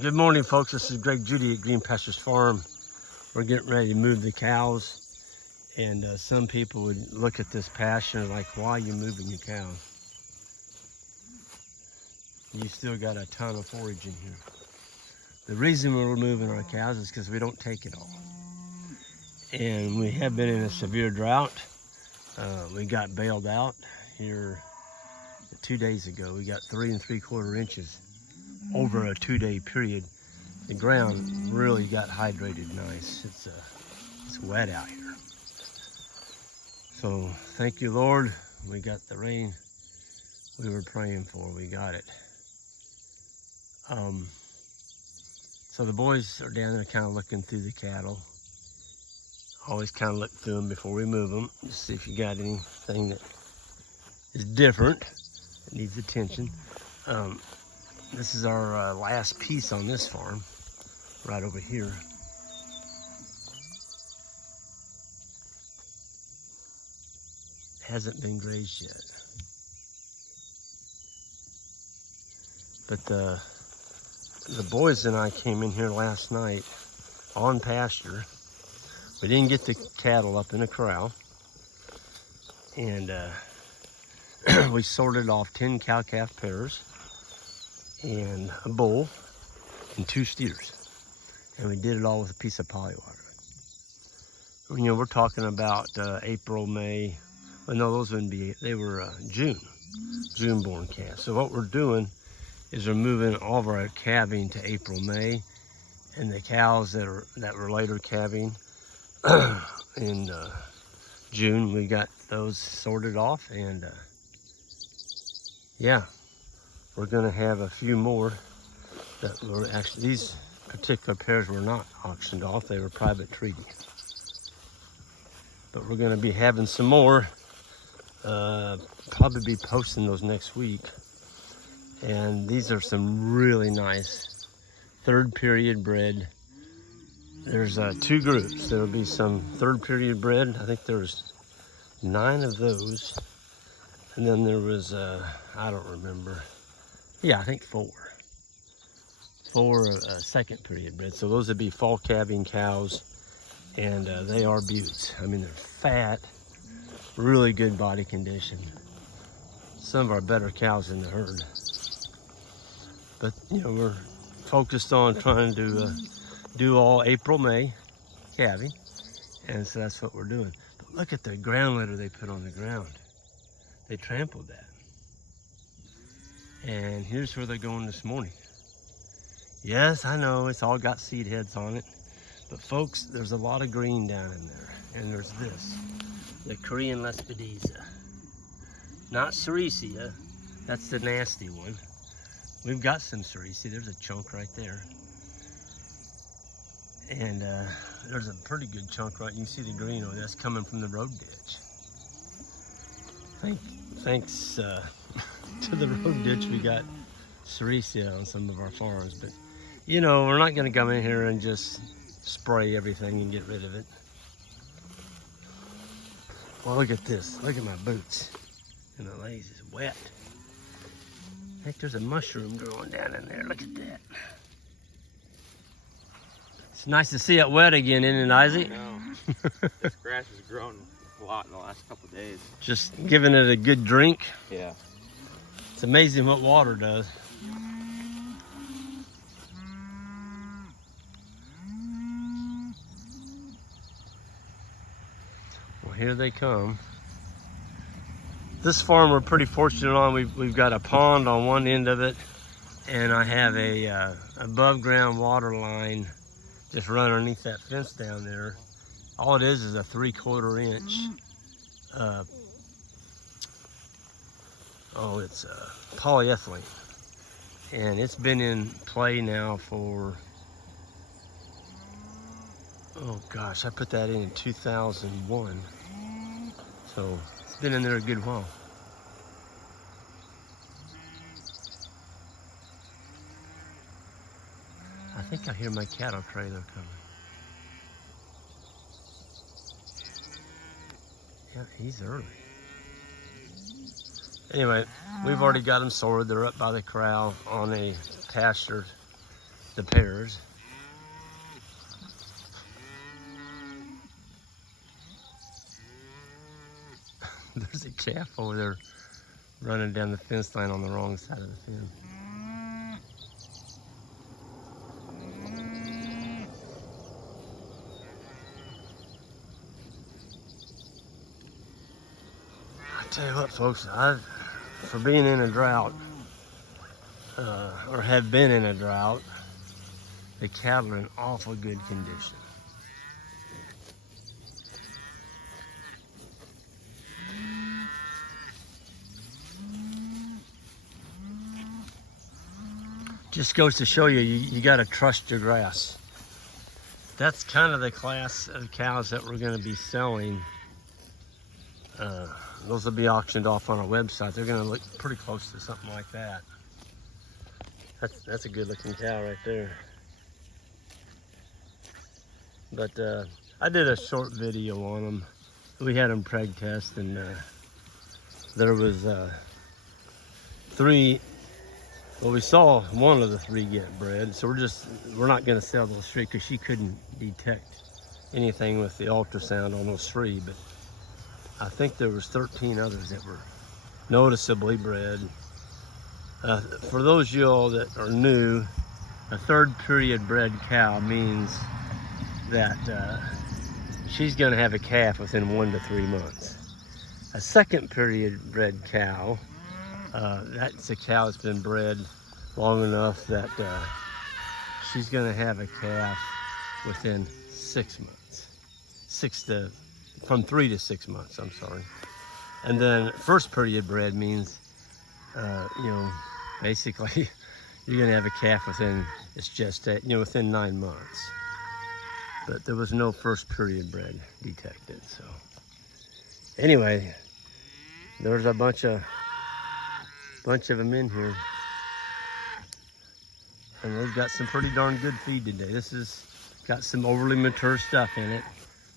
Good morning, folks. This is Greg Judy at Green Pastures Farm. We're getting ready to move the cows, and some people would look at this pasture like, why are you moving your cows? You still got a ton of forage in here. The reason we're moving our cows is because we don't take it all. And we have been in a severe drought. We got bailed out here 2 days ago. We got 3 3/4 inches over a 2-day period. The ground really got hydrated nice. It's wet out here. So thank you, Lord. We got the rain we were praying for. We got it. So the boys are down there kind of looking through the cattle. Always kind of look through them before we move them, just see if you got anything that is different, that needs attention. This is our last piece on this farm, right over here. Hasn't been grazed yet. But the boys and I came in here last night on pasture. We didn't get the cattle up in a corral. And we sorted off 10 cow-calf pairs and a bull and 2 steers. And we did it all with a piece of poly wire. You know, we're talking about April, May. Well, no, those wouldn't be, they were June born calves. So what we're doing is we're moving all of our calving to April, May, and the cows that were later calving in June, we got those sorted off, and yeah, we're gonna have a few more that were actually, these particular pairs were not auctioned off, they were private treaty. But we're gonna be having some more, probably be posting those next week. And these are some really nice 3rd period bred. There's 2 groups. There'll be some 3rd period bred. I think there's 9 of those. And then there was, I don't remember. Yeah, I think 4. 4 2nd period bred. So those would be fall calving cows. And they are beauts. I mean, they're fat, really good body condition. Some of our better cows in the herd. But, you know, we're focused on trying to do all April, May calving. And so that's what we're doing. But look at the ground litter they put on the ground. They trampled that. And here's where they're going this morning. Yes, I know it's all got seed heads on it. But folks, there's a lot of green down in there. And there's this, the Korean Lespedeza. Not Sericea, that's the nasty one. We've got some Sericea, there's a chunk right there. And there's a pretty good chunk right, you can see the green over there, that's coming from the road ditch. Thanks to the road ditch, we got Sericea on some of our farms. But you know, we're not gonna come in here and just spray everything and get rid of it. Well, look at this, look at my boots. And the lace is wet. I think there's a mushroom growing down in there. Look at that. It's nice to see it wet again, isn't it, Isaac? I know. This grass has grown a lot in the last couple of days. Just giving it a good drink. Yeah. It's amazing what water does. Well, here they come. This farm we're pretty fortunate on. We've got a pond on one end of it, and I have a above ground water line just run underneath that fence down there. All it is a 3/4 inch. It's polyethylene, and it's been in play now for, oh gosh, I put that in 2001. So it's been in there a good while. I think I hear my cattle trailer coming. Yeah, he's early. Anyway, we've already got them sorted. They're up by the corral on a pasture the pairs. There's a calf over there running down the fence line on the wrong side of the fence. I tell you what, folks, for being in a drought, or have been in a drought, the cattle are in awful good condition. Just goes to show you, you got to trust your grass. That's kind of the class of cows that we're going to be selling. Those will be auctioned off on our website. They're going to look pretty close to something like that. That's a good looking cow right there. But I did a short video on them. We had them preg test, and there was 3. Well, we saw one of the 3 get bred, so we're not going to sell those 3 because she couldn't detect anything with the ultrasound on those 3. But I think there was 13 others that were noticeably bred. For those of you all that are new, a 3rd period bred cow means that she's going to have a calf within 1 to 3 months. A 2nd period bred cow, that's a cow that's been bred long enough that she's going to have a calf within 6 months. From 3 to 6 months, I'm sorry. And then 1st period bred means, basically you're going to have a calf within within 9 months. But there was no 1st period bred detected. So anyway, there's a bunch of them in here, and they've got some pretty darn good feed today. This has got some overly mature stuff in it.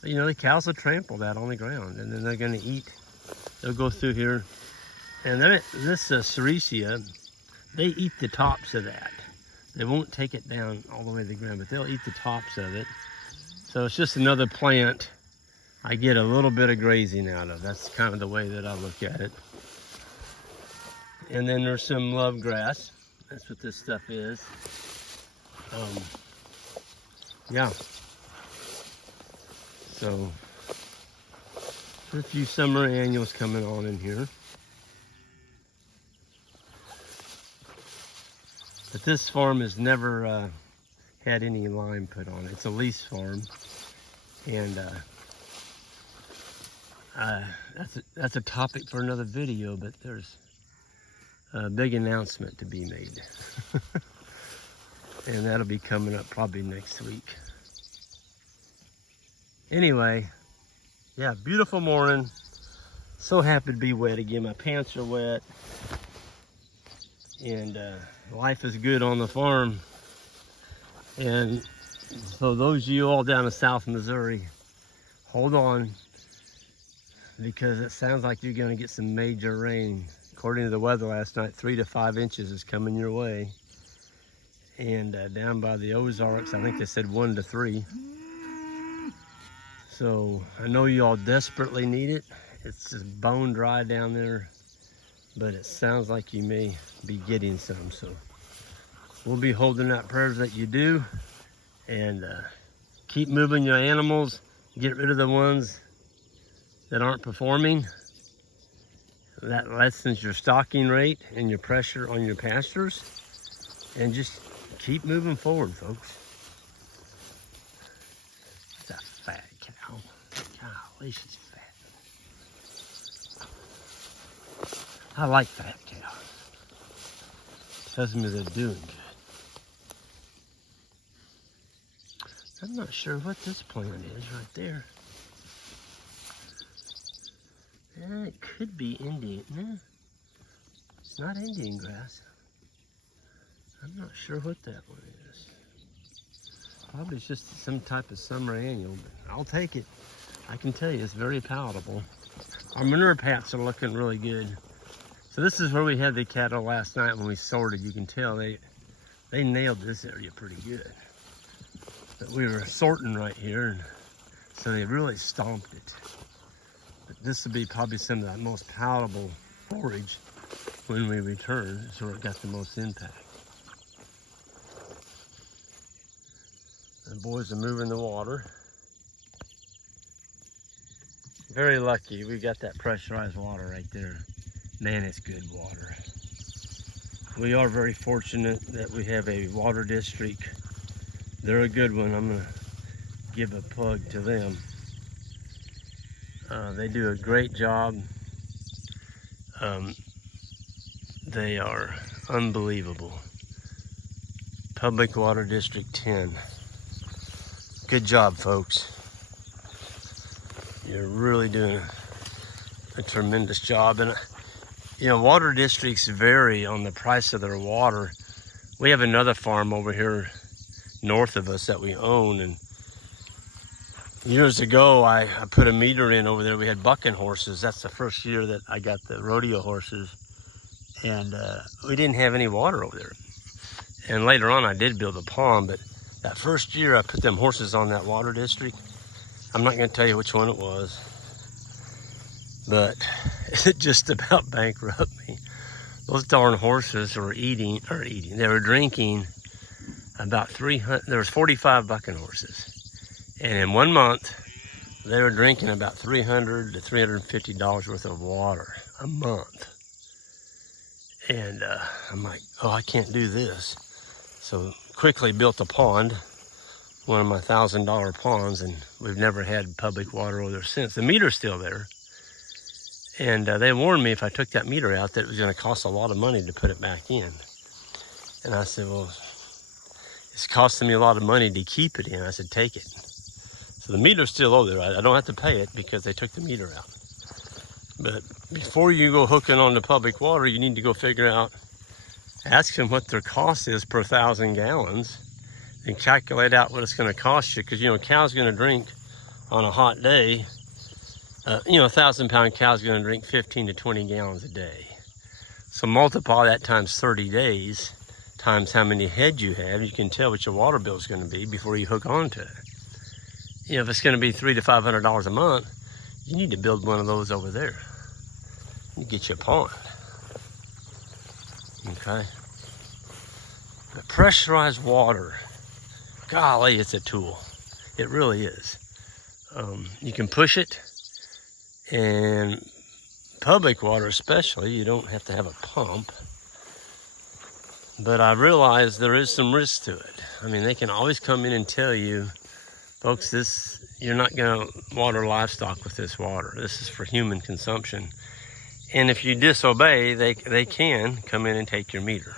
But, the cows will trample that on the ground, and then they're going to eat. They'll go through here, and then this Ceresia, they eat the tops of that. They won't take it down all the way to the ground, but they'll eat the tops of it. So it's just another plant I get a little bit of grazing out of. That's kind of the way that I look at it. And then there's some love grass. That's what this stuff is. Yeah. So, a few summer annuals coming on in here. But this farm has never had any lime put on it. It's a lease farm. And that's a topic for another video, but there's a big announcement to be made. And that'll be coming up probably next week. Anyway, yeah, beautiful morning. So happy to be wet again. My pants are wet. And life is good on the farm. And so those of you all down in South Missouri, hold on, because it sounds like you're going to get some major rain. According to the weather last night, 3 to 5 inches is coming your way. And down by the Ozarks, I think they said 1 to 3. So I know you all desperately need it. It's just bone dry down there, but it sounds like you may be getting some. So we'll be holding out prayers that you do, and keep moving your animals. Get rid of the ones that aren't performing. That lessens your stocking rate and your pressure on your pastures. And just keep moving forward, folks. It's a fat cow. Golly, she's fat. I like fat cows. Tells me they're doing good. I'm not sure what this plant is right there. It could be Indian. No, it's not Indian grass. I'm not sure what that one is. Probably it's just some type of summer annual, but I'll take it. I can tell you it's very palatable. Our manure pats are looking really good. So this is where we had the cattle last night when we sorted. You can tell They nailed this area pretty good. But we were sorting right here, and so they really stomped it. But this will be probably some of that most palatable forage when we return, so it got the most impact. The boys are moving the water. Very lucky, we got that pressurized water right there. Man, it's good water. We are very fortunate that we have a water district. They're a good one. I'm gonna give a plug to them. They do a great job. They are unbelievable. Public Water District 10. Good job, folks. You're really doing a tremendous job. And you know, water districts vary on the price of their water. We have another farm over here north of us that we own, and years ago I put a meter in over there. We had bucking horses. That's the first year that I got the rodeo horses, and we didn't have any water over there. And later on I did build a pond, but that first year I put them horses on that water district. I'm not going to tell you which one it was, but it just about bankrupted me. Those darn horses were they were drinking about 300, there was 45 bucking horses. And in 1 month, they were drinking about $300 to $350 worth of water a month. And I'm like, oh, I can't do this. So quickly built a pond, one of my $1,000 ponds, and we've never had public water over there since. The meter's still there. And they warned me if I took that meter out that it was going to cost a lot of money to put it back in. And I said, well, it's costing me a lot of money to keep it in. I said, take it. So the meter's still over there. I don't have to pay it because they took the meter out. But before you go hooking on to public water, you need to go figure out, ask them what their cost is per 1,000 gallons and calculate out what it's going to cost you. Because, you know, a cow's going to drink on a hot day, you know, a 1,000-pound cow's going to drink 15 to 20 gallons a day. So multiply that times 30 days, times how many head you have, you can tell what your water bill is going to be before you hook on to it. You know, if it's going to be $300 to $500 a month, you need to build one of those over there. You get you a pond. Okay. But pressurized water, golly, it's a tool. It really is. You can push it, and public water especially, you don't have to have a pump. But I realize there is some risk to it. I mean, they can always come in and tell you, folks, you're not going to water livestock with this water. This is for human consumption. And if you disobey, they can come in and take your meter.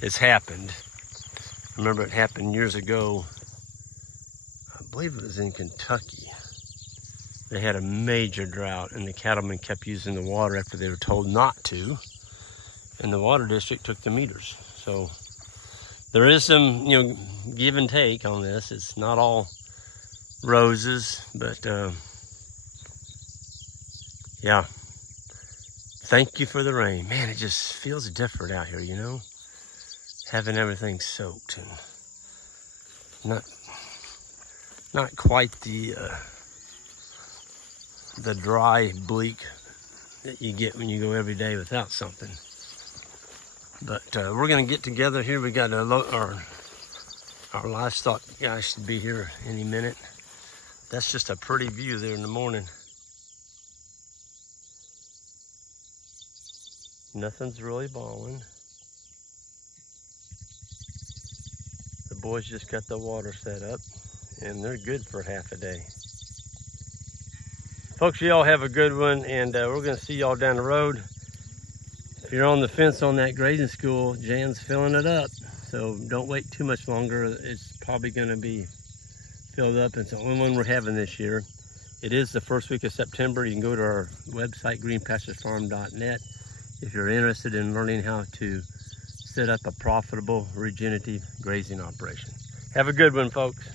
It's happened. I remember it happened years ago. I believe it was in Kentucky. They had a major drought, and the cattlemen kept using the water after they were told not to. And the water district took the meters. So there is some, you know, give and take on this. It's not all roses, but yeah. Thank you for the rain. Man, it just feels different out here, you know? Having everything soaked and not quite the dry, bleak that you get when you go every day without something. But we're gonna get together here. We got our livestock guys should be here any minute. That's just a pretty view there in the morning. Nothing's really balling. The boys just got the water set up, and they're good for half a day. Folks, y'all have a good one, and we're gonna see y'all down the road. If you're on the fence on that grazing school, Jan's filling it up. So don't wait too much longer. It's probably gonna be filled up. It's the only one we're having this year. It is the first week of September. You can go to our website, greenpasturesfarm.net, if you're interested in learning how to set up a profitable regenerative grazing operation. Have a good one, folks.